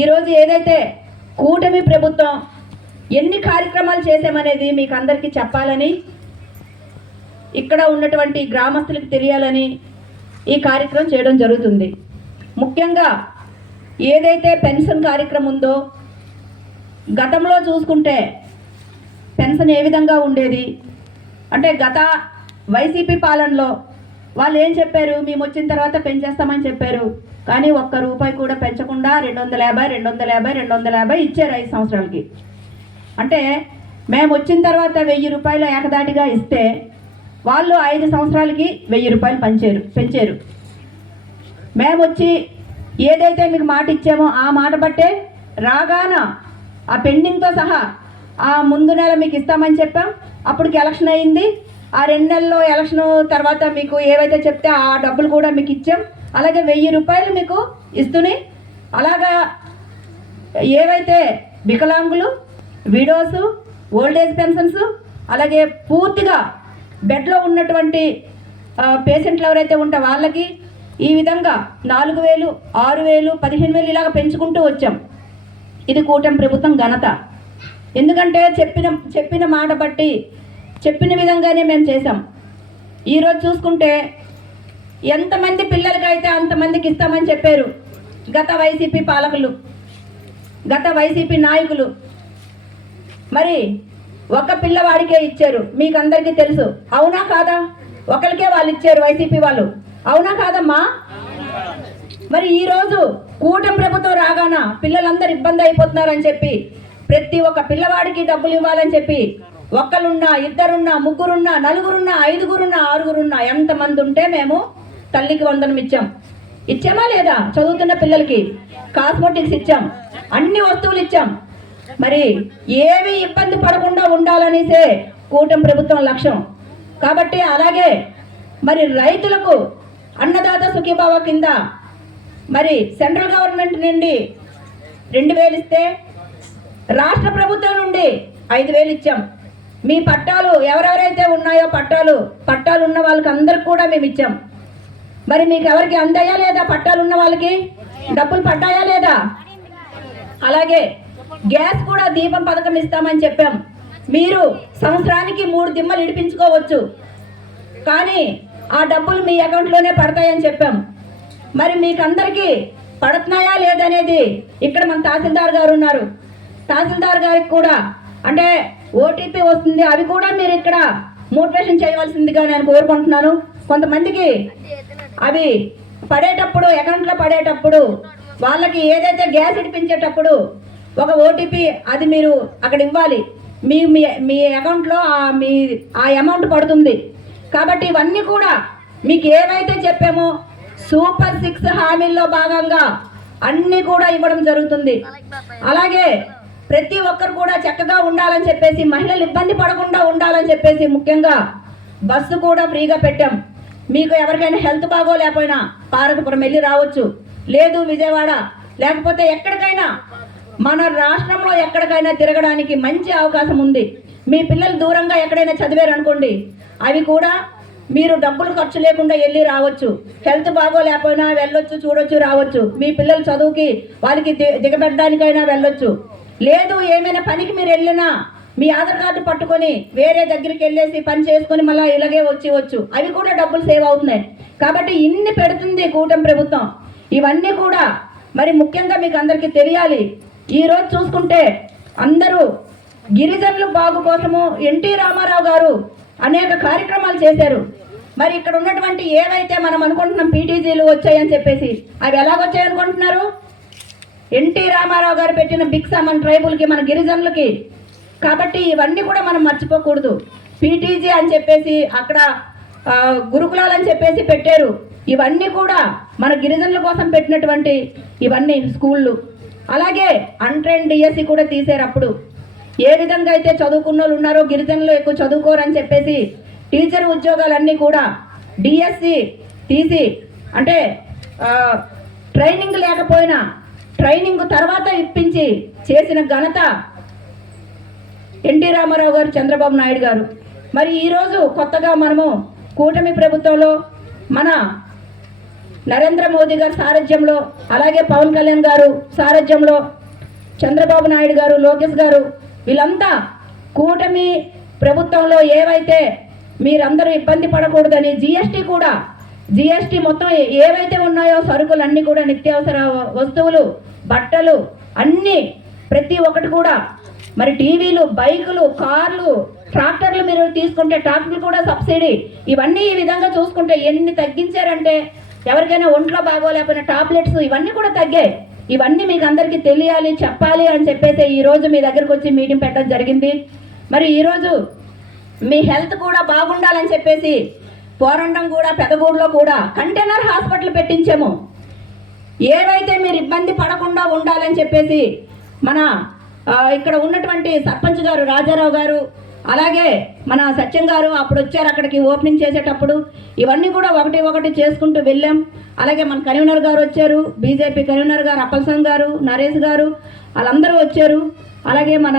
ఈరోజు ఏదైతే కూటమి ప్రభుత్వం ఎన్ని కార్యక్రమాలు చేశామనేది మీకు అందరికీ చెప్పాలని ఇక్కడ ఉన్నటువంటి గ్రామస్తులకు తెలియాలని ఈ కార్యక్రమం చేయడం జరుగుతుంది. ముఖ్యంగా ఏదైతే పెన్షన్ కార్యక్రమం ఉందో గతంలో చూసుకుంటే పెన్షన్ ఏ విధంగా ఉండేది? అంటే గత వైసీపీ పాలనలో వాళ్ళు ఏం చెప్పారు? మేము వచ్చిన తర్వాత పెంచేస్తామని చెప్పారు. కానీ ఒక్క రూపాయి కూడా పెంచకుండా రెండు వందల యాభై రెండు వందల యాభై రెండు వందల యాభై ఇచ్చారు ఐదు సంవత్సరాలకి. అంటే మేము వచ్చిన తర్వాత వెయ్యి రూపాయలు ఏకదాటిగా ఇస్తే వాళ్ళు ఐదు సంవత్సరాలకి వెయ్యి రూపాయలు పంచారు పెంచారు. మేము వచ్చి ఏదైతే మీకు మాట ఇచ్చామో ఆ మాట బట్టే రాగాన ఆ పెండింగ్తో సహా ఆ ముందు నెల మీకు ఇస్తామని చెప్పాం. అప్పటికి ఎలక్షన్ అయింది. ఆ రెండు నెలల్లో ఎలక్షన్ తర్వాత మీకు ఏవైతే చెప్తే ఆ డబ్బులు కూడా మీకు ఇచ్చాం. అలాగే వెయ్యి రూపాయలు మీకు ఇస్తూనే. అలాగా ఏవైతే వికలాంగులు విడోస్ ఓల్డ్ ఏజ్ పెన్షన్స్ అలాగే పూర్తిగా బెడ్లో ఉన్నటువంటి పేషెంట్లు ఎవరైతే ఉంటే వాళ్ళకి ఈ విధంగా నాలుగు వేలు ఆరు వేలు పదిహేను వేలు ఇలాగ పెంచుకుంటూ వచ్చాం. ఇది కూటమి ప్రభుత్వం ఘనత. ఎందుకంటే చెప్పిన చెప్పిన మాట బట్టి చెప్పిన విధంగానే మేము చేసాం ఈరోజు చూసుకుంటే ఎంతమంది పిల్లలకైతే అంతమందికి ఇస్తామని చెప్పారు? గత వైసీపీ పాలకులు గత వైసీపీ నాయకులు. మరి ఒక పిల్లవాడికే ఇచ్చారు. మీకు అందరికీ తెలుసు. అవునా కాదా? ఒకరికే వాళ్ళు ఇచ్చారు వైసీపీ వాళ్ళు. అవునా కాదమ్మా మరి ఈరోజు కూటమి ప్రభుత్వం రాగాన పిల్లలందరూ ఇబ్బంది అయిపోతున్నారని చెప్పి ప్రతి ఒక్క పిల్లవాడికి డబ్బులు ఇవ్వాలని చెప్పి ఒక్కరున్నా ఇద్దరున్నా ముగ్గురున్నా నలుగురున్నా ఐదుగురున్నా ఆరుగురున్నా ఎంతమంది ఉంటే మేము తల్లికి వందనం ఇచ్చాం. ఇచ్చామా లేదా? చదువుతున్న పిల్లలకి కాస్మెటిక్స్ ఇచ్చాం. అన్ని వస్తువులు ఇచ్చాం. మరి ఏమి ఇబ్బంది పడకుండా ఉండాలనేసే కూటమి ప్రభుత్వం లక్ష్యం. కాబట్టి అలాగే మరి రైతులకు అన్నదాత సుఖీభావ కింద మరి సెంట్రల్ గవర్నమెంట్ నుండి రెండు వేలు ఇస్తే రాష్ట్ర ప్రభుత్వం నుండి ఐదు వేలు ఇచ్చాం. మీ పట్టాలు ఎవరెవరైతే ఉన్నాయో పట్టాలు పట్టాలు ఉన్న వాళ్ళకి అందరికి కూడా మేము ఇచ్చాం. మరి మీకు ఎవరికి అందాయా లేదా? పట్టాలు ఉన్న వాళ్ళకి? డబ్బులు పడ్డాయా లేదా? అలాగే గ్యాస్ కూడా దీపం పథకం ఇస్తామని చెప్పాం. మీరు సంవత్సరానికి మూడు దిమ్మలు ఇడిపించుకోవచ్చు. కానీ ఆ డబ్బులు మీ అకౌంట్లోనే పడతాయని చెప్పాం. మరి మీకు అందరికీ పడుతున్నాయా లేదనేది ఇక్కడ మన తహసీల్దార్ గారు ఉన్నారు. తహసీల్దార్ గారికి కూడా అంటే ఓటీపీ వస్తుంది అవి కూడా మీరు ఇక్కడ మోటివేషన్ చేయవలసిందిగా నేను కోరుకుంటున్నాను. కొంతమందికి అవి పడేటప్పుడు అకౌంట్లో పడేటప్పుడు వాళ్ళకి ఏదైతే గ్యాస్ ఇడిపించేటప్పుడు ఒక ఓటీపీ అది మీరు అక్కడ ఇవ్వాలి. మీ మీ మీ అకౌంట్లో మీ ఆ అమౌంట్ పడుతుంది. కాబట్టి ఇవన్నీ కూడా మీకు ఏవైతే చెప్పామో సూపర్ సిక్స్ హామీల్లో భాగంగా అన్నీ కూడా ఇవ్వడం జరుగుతుంది. అలాగే ప్రతి ఒక్కరు కూడా చక్కగా ఉండాలని చెప్పేసి మహిళలు ఇబ్బంది పడకుండా ఉండాలని చెప్పేసి ముఖ్యంగా బస్సు కూడా ఫ్రీగా పెట్టాం. మీకు ఎవరికైనా హెల్త్ బాగోలేకపోయినా పార్వతీపురం వెళ్ళి రావచ్చు. లేదు విజయవాడ. లేకపోతే ఎక్కడికైనా. మన రాష్ట్రంలో ఎక్కడికైనా తిరగడానికి మంచి అవకాశం ఉంది. మీ పిల్లలు దూరంగా ఎక్కడైనా చదివారు అనుకోండి. అవి కూడా మీరు డబ్బులు ఖర్చు లేకుండా వెళ్ళి రావచ్చు. హెల్త్ బాగోలేకపోయినా వెళ్ళొచ్చు చూడొచ్చు రావచ్చు. మీ పిల్లల చదువుకి వాళ్ళకి ది దిగబెట్టడానికైనా వెళ్ళొచ్చు. లేదు ఏమైనా పనికి మీరు వెళ్ళినా మీ ఆధార్ కార్డు పట్టుకొని వేరే దగ్గరికి వెళ్ళేసి పని చేసుకొని మళ్ళీ ఇలాగే వచ్చి వచ్చు. అవి కూడా డబ్బులు సేవ్ అవుతున్నాయి. కాబట్టి ఇన్ని పెడుతుంది కూటమి ప్రభుత్వం. ఇవన్నీ కూడా మరి ముఖ్యంగా మీకు అందరికీ తెలియాలి. ఈరోజు చూసుకుంటే అందరూ గిరిజనుల బాగు కోసము ఎన్టీ రామారావు గారు అనేక కార్యక్రమాలు చేశారు. మరి ఇక్కడ ఉన్నటువంటి ఏవైతే మనం అనుకుంటున్నాం పీటీజీలు వచ్చాయని చెప్పేసి అవి ఎలాగొచ్చాయి అనుకుంటున్నారు ఎన్టీ రామారావు గారు పెట్టిన భిక్ష మన ట్రైబుల్కి మన గిరిజనులకి కాబట్టి ఇవన్నీ కూడా మనం మర్చిపోకూడదు. పీటీజీ అని చెప్పేసి అక్కడ గురుకులాలు అని చెప్పేసి పెట్టారు. ఇవన్నీ కూడా మన గిరిజనుల కోసం పెట్టినటువంటి ఇవన్నీ స్కూళ్ళు. అలాగే అన్ట్రైన్ డిఎస్సి కూడా తీసారు అప్పుడు. ఏ విధంగా అయితే చదువుకున్న వాళ్ళు ఉన్నారో గిరిజనులు ఎక్కువ చదువుకోరని చెప్పేసి టీచర్ ఉద్యోగాలన్నీ కూడా డిఎస్సి తీసి అంటే ట్రైనింగ్ లేకపోయినా ట్రైనింగ్ తర్వాత ఇప్పించి చేసిన ఘనత ఎన్టీ రామారావు గారు చంద్రబాబు నాయుడు గారు. మరి ఈరోజు కొత్తగా మనము కూటమి ప్రభుత్వంలో మన నరేంద్ర మోదీ గారు సారథ్యంలో అలాగే పవన్ కళ్యాణ్ గారు సారథ్యంలో చంద్రబాబు నాయుడు గారు లోకేష్ గారు వీళ్ళంతా కూటమి ప్రభుత్వంలో ఏవైతే మీరందరూ ఇబ్బంది పడకూడదని జిఎస్టీ కూడా జిఎస్టీ మొత్తం ఏవైతే ఉన్నాయో సరుకులు అన్నీ కూడా నిత్యావసర వస్తువులు బట్టలు అన్నీ ప్రతి ఒక్కటి కూడా మరి టీవీలు బైకులు కార్లు ట్రాక్టర్లు మీరు తీసుకుంటే ట్రాక్టర్లు కూడా సబ్సిడీ. ఇవన్నీ ఈ విధంగా చూసుకుంటే ఎన్ని తగ్గించారంటే ఎవరికైనా ఒంట్లో బాగోలేకపోయిన టాబ్లెట్స్ ఇవన్నీ కూడా తగ్గాయి. ఇవన్నీ మీకు అందరికీ తెలియాలి చెప్పాలి అని చెప్పేసి ఈరోజు మీ దగ్గరకు వచ్చి మీటింగ్ పెట్టడం జరిగింది. మరి ఈరోజు మీ హెల్త్ కూడా బాగుండాలని చెప్పేసి పోరండం కూడా పెదగూడులో కూడా కంటైనర్ హాస్పిటల్ పెట్టించాము. ఏవైతే మీరు ఇబ్బంది పడకుండా ఉండాలని చెప్పేసి మన ఇక్కడ ఉన్నటువంటి సర్పంచ్ గారు రాజారావు గారు అలాగే మన సత్యం గారు అప్పుడు వచ్చారు అక్కడికి ఓపెనింగ్ చేసేటప్పుడు. ఇవన్నీ కూడా ఒకటి ఒకటి చేసుకుంటూ వెళ్ళాం. అలాగే మన కన్వీనర్ గారు వచ్చారు బీజేపీ కన్వీనర్ గారు అప్పల్సం గారు నరేష్ గారు వాళ్ళందరూ వచ్చారు. అలాగే మన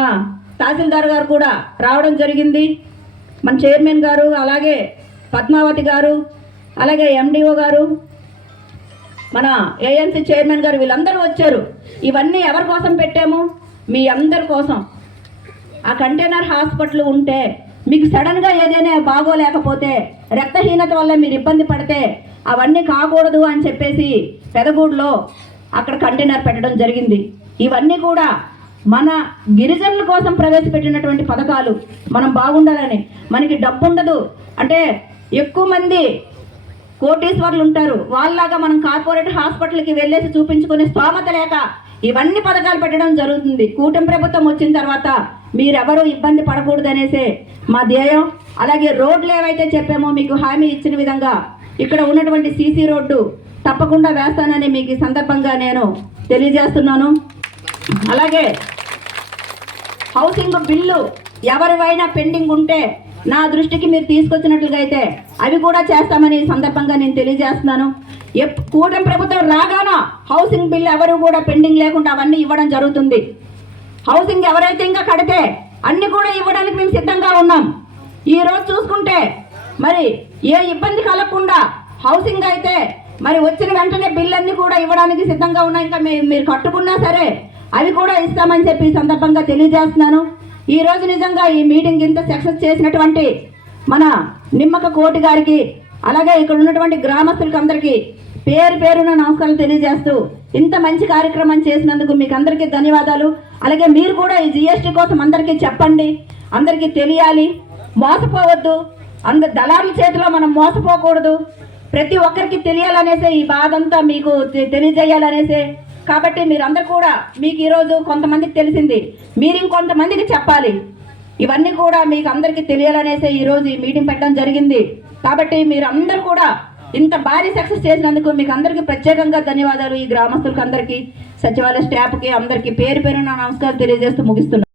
తహసీల్దార్ గారు కూడా రావడం జరిగింది. మన చైర్మన్ గారు అలాగే పద్మావతి గారు అలాగే ఎండిఓ గారు మన ఏఎన్సీ చైర్మన్ గారు వీళ్ళందరూ వచ్చారు. ఇవన్నీ ఎవరి కోసం పెట్టాము? మీ అందరి కోసం. ఆ కంటైనర్ హాస్పిటల్ ఉంటే మీకు సడన్గా ఏదైనా బాగోలేకపోతే రక్తహీనత వల్ల మీరు ఇబ్బంది పడితే అవన్నీ కాకూడదు అని చెప్పేసి పెదగూడులో అక్కడ కంటైనర్ పెట్టడం జరిగింది. ఇవన్నీ కూడా మన గిరిజనుల కోసం ప్రవేశపెట్టినటువంటి పథకాలు. మనం బాగుండాలని. మనకి డబ్బు ఉండదు అంటే ఎక్కువ మంది కోటీశ్వర్లు ఉంటారు. వాళ్ళలాగా మనం కార్పొరేట్ హాస్పిటల్కి వెళ్ళేసి చూపించుకునే స్తోమత లేక ఇవన్నీ పథకాలు పెట్టడం జరుగుతుంది. కూటమి ప్రభుత్వం వచ్చిన తర్వాత మీరెవరూ ఇబ్బంది పడకూడదు అనేసే మా ధ్యేయం. అలాగే రోడ్లు ఏవైతే చెప్పామో మీకు హామీ ఇచ్చిన విధంగా ఇక్కడ ఉన్నటువంటి సీసీ రోడ్డు తప్పకుండా వేస్తానని మీకు ఈ సందర్భంగా నేను తెలియజేస్తున్నాను. అలాగే హౌసింగ్ బిల్లు ఎవరివైనా పెండింగ్ ఉంటే నా దృష్టికి మీరు తీసుకొచ్చినట్లుగా అయితే అవి కూడా చేస్తామని ఈ సందర్భంగా నేను తెలియజేస్తున్నాను. కూటమి ప్రభుత్వం రాగాన హౌసింగ్ బిల్లు ఎవరు కూడా పెండింగ్ లేకుండా అవన్నీ ఇవ్వడం జరుగుతుంది. హౌసింగ్ ఎవరైతే ఇంకా కడితే అన్ని కూడా ఇవ్వడానికి మేము సిద్ధంగా ఉన్నాం. ఈ రోజు చూసుకుంటే మరి ఏ ఇబ్బంది కలగకుండా హౌసింగ్ అయితే మరి వచ్చిన వెంటనే బిల్ అన్ని కూడా ఇవ్వడానికి సిద్ధంగా ఉన్నాయి ఇంకా మీ- మీరు కట్టుకున్నా సరే అవి కూడా ఇస్తామని చెప్పి ఈ సందర్భంగా తెలియజేస్తున్నాను. ఈ రోజు నిజంగా ఈ మీటింగ్ ఇంత సక్సెస్ చేసినటువంటి మన నిమ్మక కోటి గారికి అలాగే ఇక్కడ ఉన్నటువంటి గ్రామస్తులకి అందరికీ పేరు పేరున నమస్కారాలు తెలియజేస్తూ ఇంత మంచి కార్యక్రమం చేసినందుకు మీకు అందరికీ ధన్యవాదాలు. అలాగే మీరు కూడా ఈ జిఎస్టీ కోసం అందరికీ చెప్పండి అందరికీ తెలియాలి. మోసపోవద్దు. అంద దళారుల చేతిలో మనం మోసపోకూడదు. ప్రతి ఒక్కరికి తెలియాలనేసే ఈ బాధ అంతా మీకు తెలియజేయాలనేసే. కాబట్టి మీరందరూ కూడా మీకు ఈరోజు కొంతమందికి తెలిసింది. మీరు ఇంకొంతమందికి చెప్పాలి. ఇవన్నీ కూడా మీకు అందరికీ తెలియాలనేసే ఈరోజు ఈ మీటింగ్ పెట్టడం జరిగింది. కాబట్టి మీరు అందరూ కూడా ఇంత భారీ సక్సెస్ చేసినందుకు మీకు అందరికీ ప్రత్యేకంగా ధన్యవాదాలు ఈ గ్రామస్తులకు అందరికీ సచివాలయ స్టాఫ్కి అందరికీ పేరు పేరున నమస్కారం తెలియజేస్తూ ముగిస్తున్నాను.